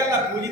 pega a agulha